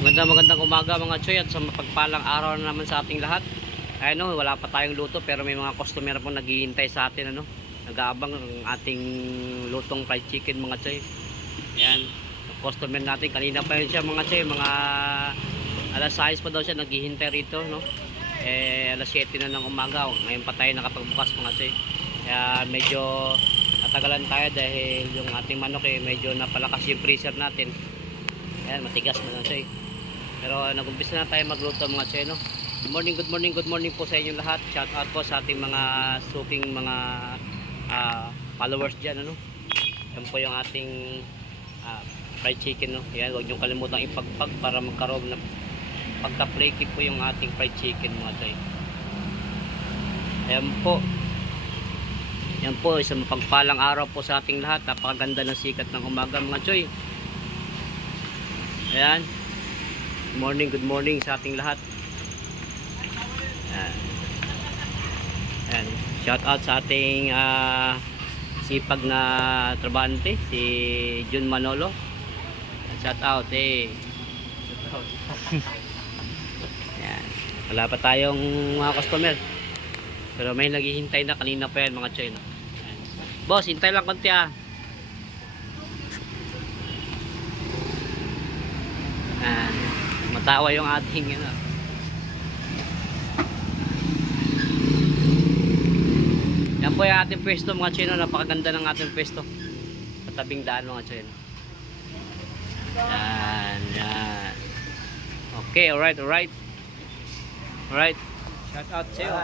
Magandang umaga mga choy, at sa mapagpalang araw na naman sa ating lahat. Ayun, wala pa tayong luto pero may mga customer po naghihintay sa atin, nag-aabang ang ating lutong fried chicken mga choy. Ayan, customer natin kanina pa yun siya mga choy, mga alas 6 pa daw siya naghihintay rito, no. Alas 7 na ng umaga, ngayon pa tayo nakapagbukas mga choy. Kaya medyo natagalan tayo dahil yung ating manok medyo napalakas yung freezer natin. Ayan, matigas na siya. Pero nag-umpisa na tayo magluto mga choy, no. Good morning po sa inyong lahat. Shout out po sa ating mga suking mga followers dyan, ano. Yan po yung ating fried chicken, no. Yan, huwag nyo kalimutang ipagpag para magkaroon ng pagka-flaky po yung ating fried chicken mga choy. Ayan po. Yan po, isang mapagpalang araw po sa ating lahat. Napakaganda ng sikat ng umaga mga choy. Ayan. Good morning sa ating lahat. Ayan. Shout out sa ating sipag na trabahante, si Jun Manolo. Shout out Ayan. Wala pa tayong mga customer. Pero may naghihintay na, kanina pa yan mga choy, no? Boss, hintay lang konti matawa yung ating yan po yung ating pwesto mga chino. Napakaganda ng ating pwesto sa tabing daan mga chino. Yan. Okay, alright. Shout out sa'yo.